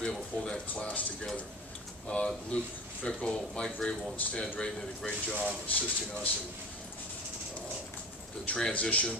be able to pull that class together. Luke Fickle, Mike Vrabel, and Stan Drayton did a great job assisting us in the transition.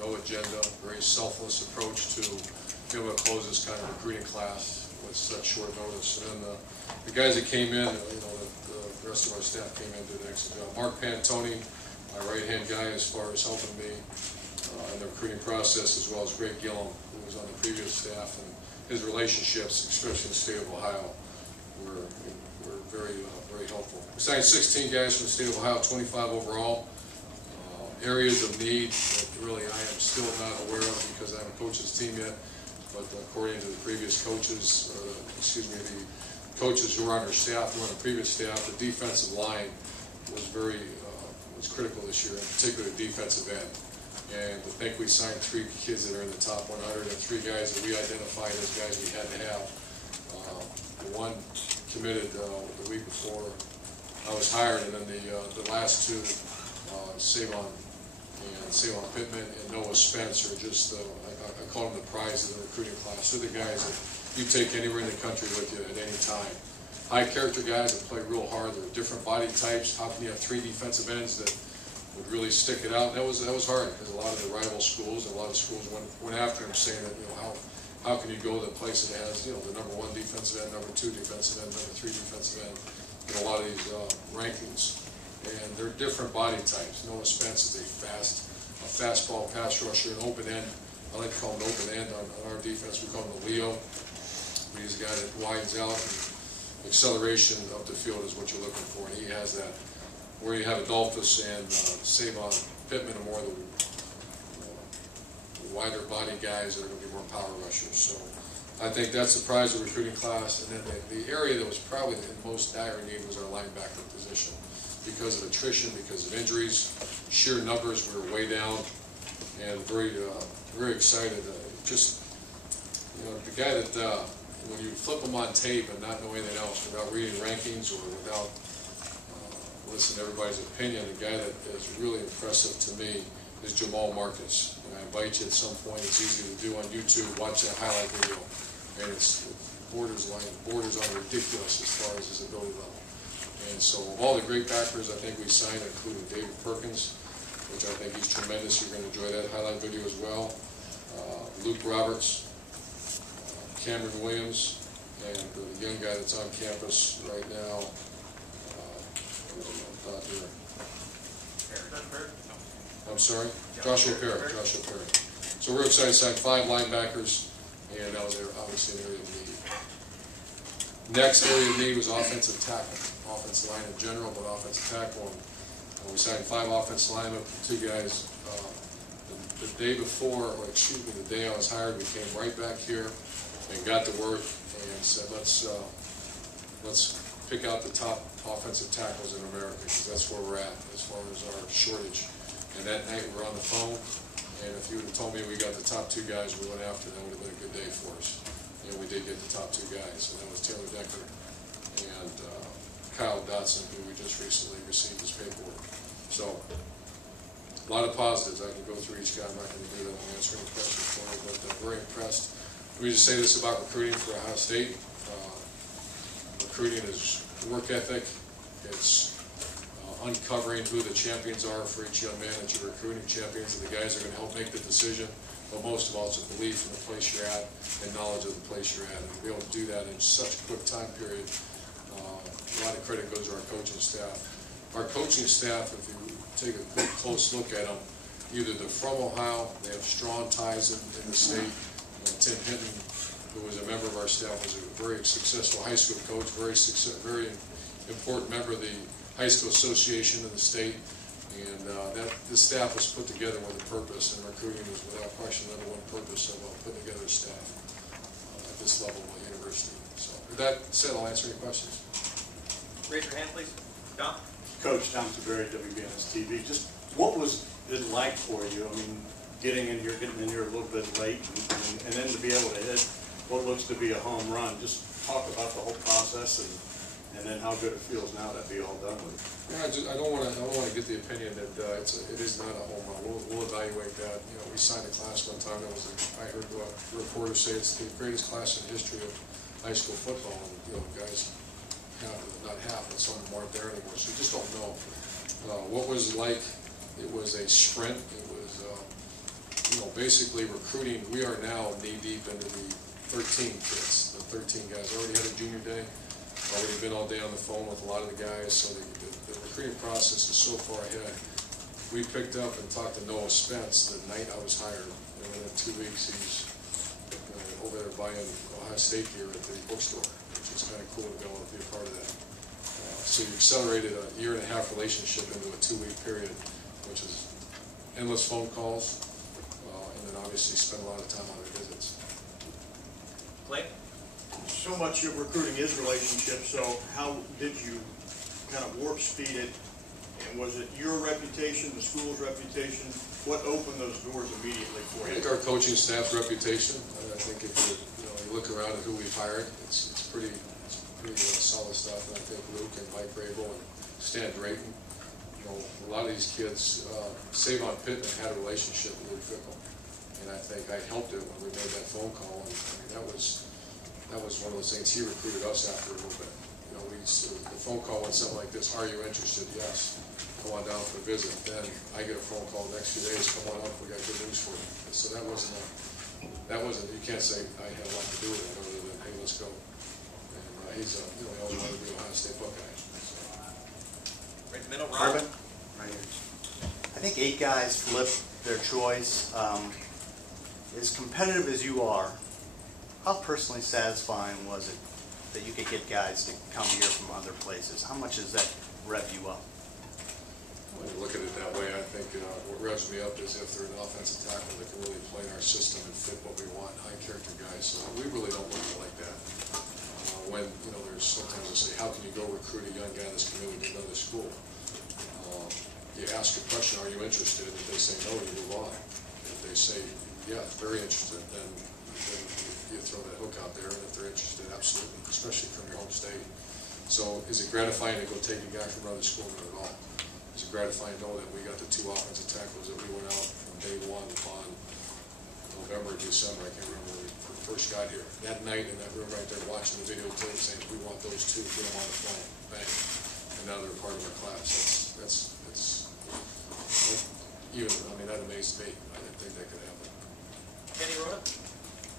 No agenda, very selfless approach to be able to close this kind of recruiting class with such short notice. And then the guys that came in, the rest of our staff came in and did an excellent job. Mark Pantoni, my right-hand guy as far as helping me in the recruiting process, as well as Greg Gillum, who was on the previous staff, and his relationships, especially in the state of Ohio, were very helpful. We signed 16 guys from the state of Ohio, 25 overall. Areas of need that really I am still not aware of because I haven't coached this team yet, but according to the previous coaches, the coaches who were on our staff, who were on the previous staff, the defensive line was critical this year, in particular the defensive end. And to think we signed 3 kids that are in the top 100 and 3 guys that we identified as guys we had to have. The one committed the week before I was hired, and then the last 2, Savon Pittman and Noah Spence are just, I call them the prize of the recruiting class. They're the guys that you take anywhere in the country with you at any time. High character guys that play real hard. They're different body types. How can you have 3 defensive ends that would really stick it out? And that was hard because a lot of the rival schools and a lot of schools went after him, saying that how can you go to the place that has the number 1 defensive end, number 2 defensive end, number 3 defensive end in a lot of these rankings. And they're different body types. Noah Spence is a fastball pass rusher, an open end. I like to call him an open end on our defense. We call him the Leo. He's a guy that widens out, and acceleration up the field is what you're looking for, and he has that. Where you have Adolphus and Savon Pittman are more the wider body guys that are going to be more power rushers. So I think that's the prize of the recruiting class. And then the area that was probably in most dire need was our linebacker position. Because of attrition, because of injuries, sheer numbers, we were way down, and very excited. The guy that when you flip him on tape and not know anything else, without reading rankings or without listening to everybody's opinion, the guy that is really impressive to me is Jamal Marcus. And I invite you at some point. It's easy to do on YouTube. Watch that highlight video, and it borders on ridiculous as far as his ability level. And so of all the great backers I think we signed, including David Perkins, which I think he's tremendous. You're going to enjoy that highlight video as well. Luke Roberts, Cameron Williams, and the young guy that's on campus right now. I'm sorry? Joshua Perry. So we're excited to sign 5 linebackers, and that was obviously an area of need. Next area of need was offensive tackle. Offensive line in general, but offensive tackle. And we signed 5 offensive linemen, 2 guys. The day before, or excuse me, the day I was hired, we came right back here and got to work and said, let's pick out the top offensive tackles in America, because that's where we're at as far as our shortage. And that night we were on the phone, and if you would have told me we got the top 2 guys we went after, that would have been a good day for us. And we did get the top 2 guys, and that was Taylor Decker and Kyle Dotson, who we just recently received his paperwork. So, a lot of positives. I can go through each guy. I'm not going to do that. I'm answering the questions for you, but very impressed. Let me just say this about recruiting for Ohio State. Recruiting is work ethic. It's uncovering who the champions are for each young man that you're recruiting. Champions are the guys that are going to help make the decision. But most of all, it's a belief in the place you're at and knowledge of the place you're at. And to be able to do that in such a quick time period, a lot of credit goes to our coaching staff. Our coaching staff, if you take a quick close look at them, either they're from Ohio, they have strong ties in the state. Tim Hinton, who was a member of our staff, was a very successful high school coach, very important member of the high school association in the state. And this staff was put together with a purpose, and recruiting was without question the number 1 purpose of putting together a staff at this level of the university. So with that said, I'll answer any questions. Raise your hand, please. Don? Coach Tom Taveri, WBNS TV. Just what was it like for you? I mean, getting in here a little bit late, and then to be able to hit what looks to be a home run. Just talk about the whole process and then how good it feels now to be all done with. Yeah, I don't want to get the opinion that it is not a home run. We'll evaluate that. We signed a class one time that was I heard a reporter say it's the greatest class in the history of high school football, and, you know, guys, not half, but some aren't there anymore, so you just don't know. What was it like? It was a sprint. It was, you know, basically recruiting. We are now knee-deep into the 13 kids, the 13 guys. Already had a junior day, already been all day on the phone with a lot of the guys, so the recruiting process is so far ahead. We picked up and talked to Noah Spence the night I was hired, and within 2 weeks he's over there buying Ohio State gear at the bookstore, which is kind of cool to be able to be a part of that. So you accelerated a 1.5-year relationship into a 2-week period, which is endless phone calls, and then obviously spend a lot of time on their visits. Clay? So much of recruiting is relationships, so how did you kind of warp speed it? And was it your reputation, the school's reputation? What opened those doors immediately for I you? think our coaching staff's reputation. I think if you look around at who we've hired, it's pretty solid stuff. And I think Luke and Mike Rabel and Stan Drayton, you know, a lot of these kids, Savon Pittman had a relationship with Luke Fickle, and I think I helped it when we made that phone call. And I mean, that was one of those things. He recruited us after a little bit. You know, the phone call went something like this: "Are you interested?" "Yes." "Come on down for a visit." Then I get a phone call the next few days: "Come on up, we got good news for you." So that wasn't, you can't say I had a lot to do with it other than, hey, let's go. And he's he always wanted to be an Ohio State Buckeye. So. Right in the middle, Rob. Urban? Right here. I think 8 guys flipped their choice. As competitive as you are, how personally satisfying was it that you could get guys to come here from other places? How much does that rev you up? When you look at it that way, I think what revs me up is if they're an offensive tackle that can really play in our system and fit what we want, high character guys. So we really don't look at it like that. When, you know, there's sometimes they say, how can you go recruit a young guy that's committed to another school? You ask a question, are you interested? If they say no, you move on. If they say, yeah, very interested, then you throw that hook out there. And if they're interested, absolutely, especially from your home state. So is it gratifying to go take a guy from another school? Not at all. Is it gratifying to know that we got the 2 offensive tackles that we went out from day one on November, December, I can't remember when we first got here. That night in that room right there watching the videotape saying, we want those 2, get them on the phone, bang. And now they're part of our class. That's even, I mean, that amazed me. I didn't think that could happen. Kenny Rhoda?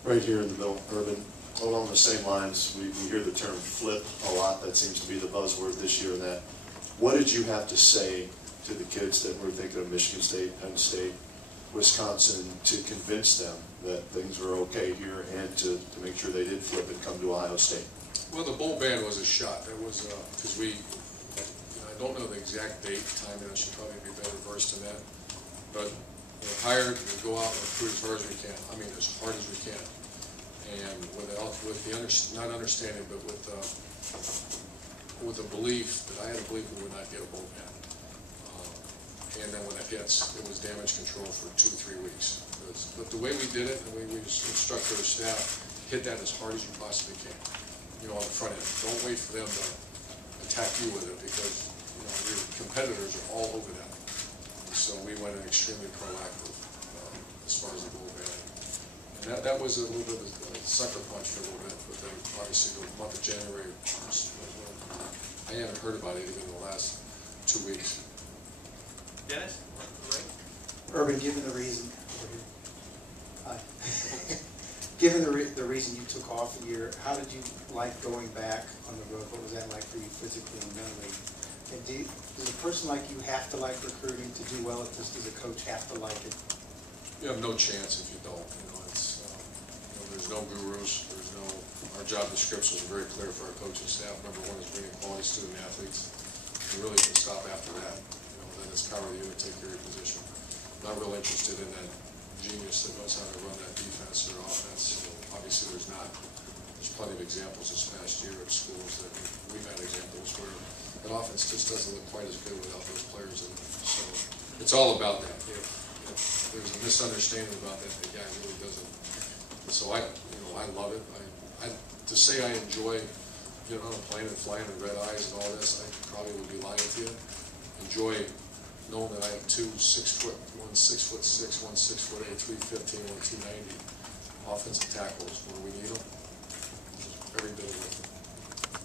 Right here in the middle, Urban. Along the same lines, we hear the term flip a lot. That seems to be the buzzword this year. That. What did you have to say to the kids that were thinking of Michigan State, Penn State, Wisconsin, to convince them that things were okay here and to make sure they did flip and come to Ohio State? Well, the bowl ban was a shot. That was because I don't know the exact date, timing. I should probably be better versed in that. But we're hired, we go out and recruit as hard as we can. I mean, as hard as we can. And with the not understanding, but with the belief that I had a belief we would not get a bowl ban. And then when it hits, it was damage control for 2-3 weeks. But the way we did it, the way we instructed our staff, hit that as hard as you possibly can. You know, on the front end. Don't wait for them to attack you with it because, you know, your competitors are all over that. So we went in extremely proactive as far as the bowl ban. And that was a little bit of a sucker punch for a little bit, but then obviously the month of January, I haven't heard about it even in the last 2 weeks. Dennis? Right? Urban, given the reason, hi. Given the reason you took off a year, how did you like going back on the road? What was that like for you physically and mentally? And does a person like you have to like recruiting to do well at this? Does a coach have to like it? You have no chance if you don't. You know, it's there's no gurus. There's no. Our job description is very clear for our coaching staff. Number 1 is bringing quality student athletes. You really can stop after that. You know, then it's power the unit, take care of your position. Not real interested in that genius that knows how to run that defense or offense. So obviously, there's not. There's plenty of examples this past year at schools that we've had examples where that offense just doesn't look quite as good without those players in it. So it's all about that. If there's a misunderstanding about that, the guy really doesn't. So I love it. To say I enjoy getting on a plane and flying with red eyes and all this, I probably would be lying to you. Enjoy knowing that I have 2 6', one 6'6", one 6'8", 315, one 290 offensive tackles where we need them.